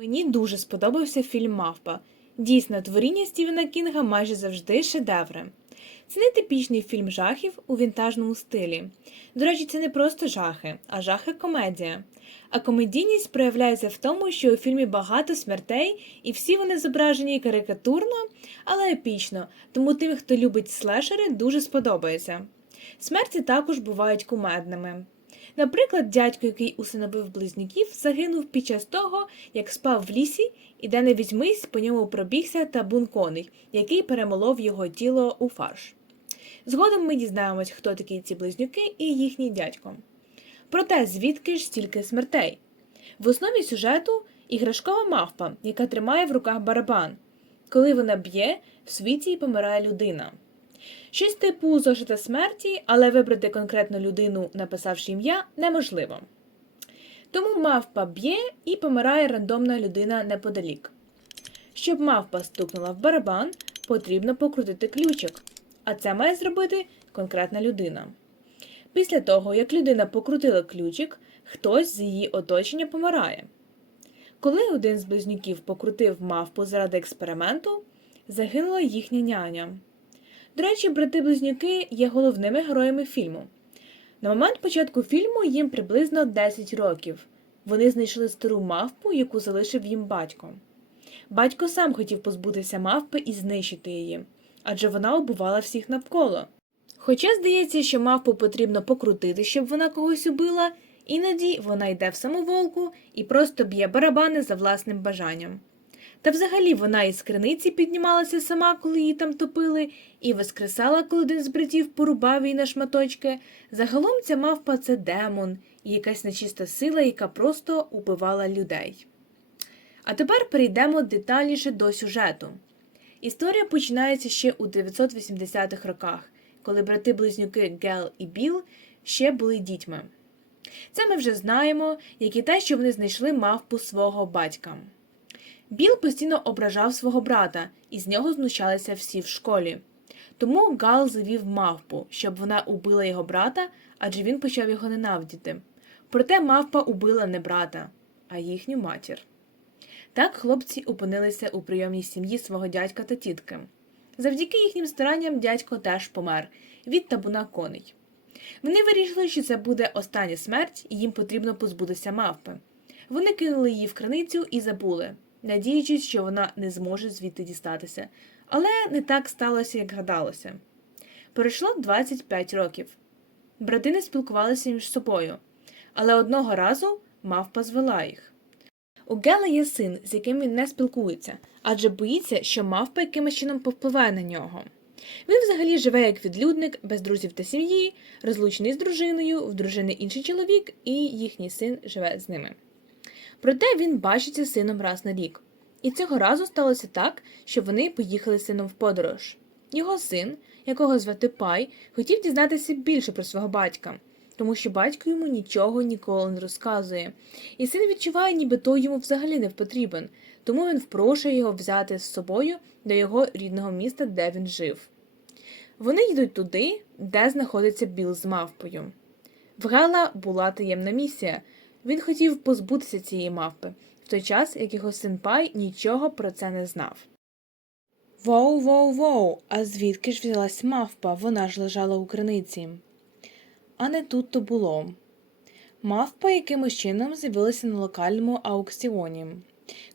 Мені дуже сподобався фільм Мавпа. Дійсно, творіння Стівена Кінга майже завжди шедеври. Це не типічний фільм жахів у вінтажному стилі. До речі, це не просто жахи, а жахи-комедія. А комедійність проявляється в тому, що у фільмі багато смертей, і всі вони зображені карикатурно, але епічно, тому тим, хто любить слешери, дуже сподобається. Смерті також бувають кумедними. Наприклад, дядько, який усиновив близнюків, загинув під час того, як спав в лісі, і де не візьмись, по ньому пробігся табун коней, який перемолов його тіло у фарш. Згодом ми дізнаємось, хто такі ці близнюки і їхній дядько. Проте, звідки ж стільки смертей? В основі сюжету іграшкова мавпа, яка тримає в руках барабан. Коли вона б'є, в світі помирає людина. Щось типу зошита смерті, але вибрати конкретну людину, написавши ім'я, неможливо. Тому мавпа б'є і помирає рандомна людина неподалік. Щоб мавпа стукнула в барабан, потрібно покрутити ключик, а це має зробити конкретна людина. Після того, як людина покрутила ключик, хтось з її оточення помирає. Коли один з близнюків покрутив мавпу заради експерименту, загинула їхня няня. До речі, брати-близнюки є головними героями фільму. На момент початку фільму їм приблизно 10 років. Вони знайшли стару мавпу, яку залишив їм батько. Батько сам хотів позбутися мавпи і знищити її, адже вона убивала всіх навколо. Хоча здається, що мавпу потрібно покрутити, щоб вона когось убила, іноді вона йде в самоволку і просто б'є барабани за власним бажанням. Та взагалі вона із криниці піднімалася сама, коли її там топили, і воскресала, коли один з братів порубав її на шматочки. Загалом ця мавпа це демон і якась нечиста сила, яка просто убивала людей. А тепер перейдемо детальніше до сюжету. Історія починається ще у 980-х роках, коли брати-близнюки Гел і Біл ще були дітьми. Це ми вже знаємо, як і те, що вони знайшли мавпу свого батька. Біл постійно ображав свого брата, і з нього знущалися всі в школі. Тому Гал завів мавпу, щоб вона убила його брата, адже він почав його ненавидіти. Проте мавпа убила не брата, а їхню матір. Так хлопці опинилися у прийомній сім'ї свого дядька та тітки. Завдяки їхнім старанням дядько теж помер від табуна коней. Вони вирішили, що це буде остання смерть, і їм потрібно позбутися мавпи. Вони кинули її в криницю і забули, надіючись, що вона не зможе звідти дістатися. Але не так сталося, як гадалося. Пройшло 25 років. Брати не спілкувалися між собою, але одного разу мавпа звела їх. У Гела є син, з яким він не спілкується, адже боїться, що мавпа якимось чином повпливає на нього. Він взагалі живе як відлюдник, без друзів та сім'ї, розлучений з дружиною, в дружини інший чоловік, і їхній син живе з ними. Проте він бачиться з сином раз на рік. І цього разу сталося так, що вони поїхали з сином в подорож. Його син, якого звати Пай, хотів дізнатися більше про свого батька, тому що батько йому нічого ніколи не розказує, і син відчуває, ніби той йому взагалі не потрібен, тому він впрошує його взяти з собою до його рідного міста, де він жив. Вони йдуть туди, де знаходиться Біл з мавпою. В Гела була таємна місія. Він хотів позбутися цієї мавпи, в той час як його син Пай нічого про це не знав. Воу, воу, воу, а звідки ж взялась мавпа? Вона ж лежала у криниці. А не тут то було. Мавпа якимось чином з'явилася на локальному аукціоні,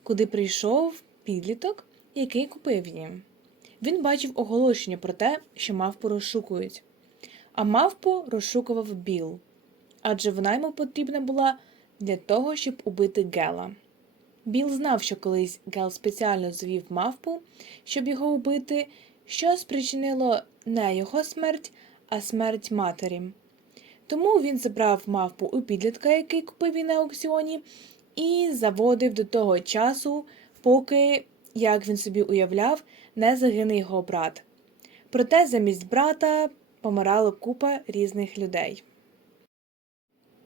куди прийшов підліток, який купив її. Він бачив оголошення про те, що мавпу розшукують. А мавпу розшукував Біл, адже вона йому потрібна була для того, щоб убити Гела. Біл знав, що колись Гел спеціально завів мавпу, щоб його убити, що спричинило не його смерть, а смерть матері. Тому він забрав мавпу у підлітка, який купив її на аукціоні, і заводив до того часу, поки, як він собі уявляв, не загине його брат. Проте замість брата помирала купа різних людей.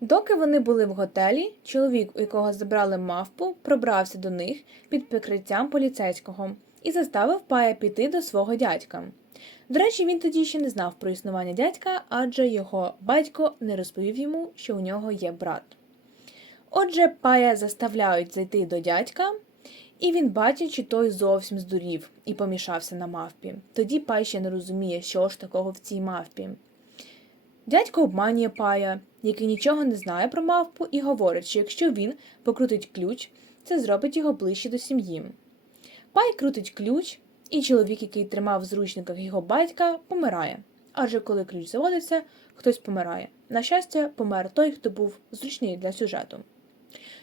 Доки вони були в готелі, чоловік, у якого забрали мавпу, пробрався до них під прикриттям поліцейського і заставив пая піти до свого дядька. До речі, він тоді ще не знав про існування дядька, адже його батько не розповів йому, що у нього є брат. Отже, пая заставляють зайти до дядька, І він бачить, що той зовсім здурів і помішався на мавпі. Тоді Пай ще не розуміє, що ж такого в цій мавпі. Дядько обманює Пая, який нічого не знає про мавпу, і говорить, що якщо він покрутить ключ, це зробить його ближче до сім'ї. Пай крутить ключ, і чоловік, який тримав в зручниках його батька, помирає. Адже коли ключ заводиться, хтось помирає. На щастя, помер той, хто був зручний для сюжету.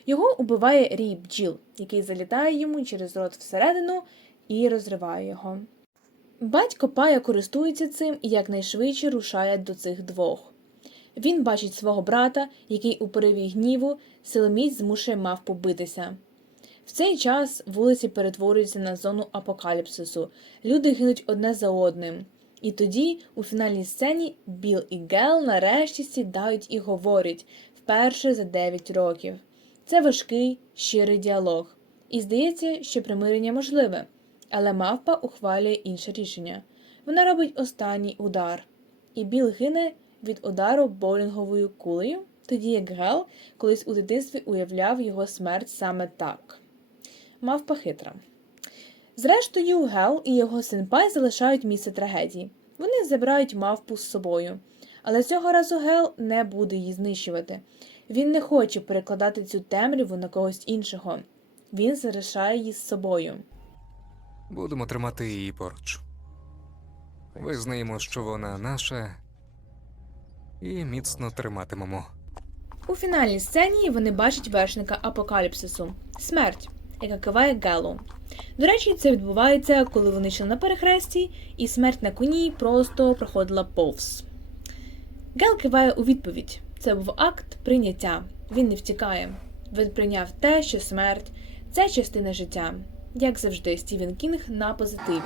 Його убиває рій бджіл, який залітає йому через рот всередину і розриває його. Батько Пая користується цим і якнайшвидше рушає до цих двох. Він бачить свого брата, який у пориві гніву силоміць змушує мавпу битися. В цей час вулиці перетворюються на зону апокаліпсису, люди гинуть одне за одним. І тоді, у фінальній сцені, Біл і Гел нарешті сідають і говорять вперше за 9 років. Це важкий, щирий діалог. І здається, що примирення можливе. Але мавпа ухвалює інше рішення. Вона робить останній удар. І Біл гине від удару боулінговою кулею, тоді як Гел колись у дитинстві уявляв його смерть саме так. Мавпа хитра. Зрештою, Гел і його син Пай залишають місце трагедії. Вони забирають мавпу з собою. Але цього разу Гел не буде її знищувати. Він не хоче перекладати цю темряву на когось іншого. Він залишає її з собою. Будемо тримати її поруч. Визнаємо, що вона наша, і міцно триматимемо. У фінальній сцені вони бачать вершника апокаліпсису смерть, яка киває Гелу. До речі, це відбувається, коли вони йшли на перехресті, і смерть на коні просто проходила повз. Гел киває у відповідь. Це був акт прийняття. Він не втікає. Він прийняв те, що смерть це частина життя. Як завжди, Стівен Кінг на позитиві.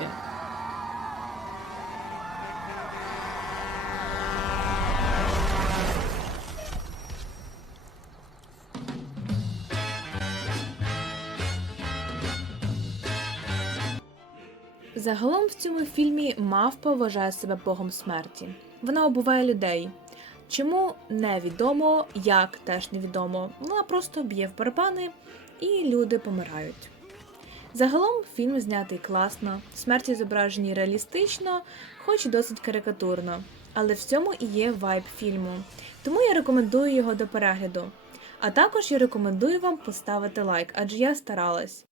Загалом в цьому фільмі мавпа вважає себе богом смерті. Вона убиває людей. Чому невідомо, як теж невідомо. Вона просто б'є в барабани і люди помирають. Загалом фільм знятий класно, смерті зображені реалістично, хоч і досить карикатурно. Але в цьому і є вайб фільму. Тому я рекомендую його до перегляду. А також я рекомендую вам поставити лайк, адже я старалась.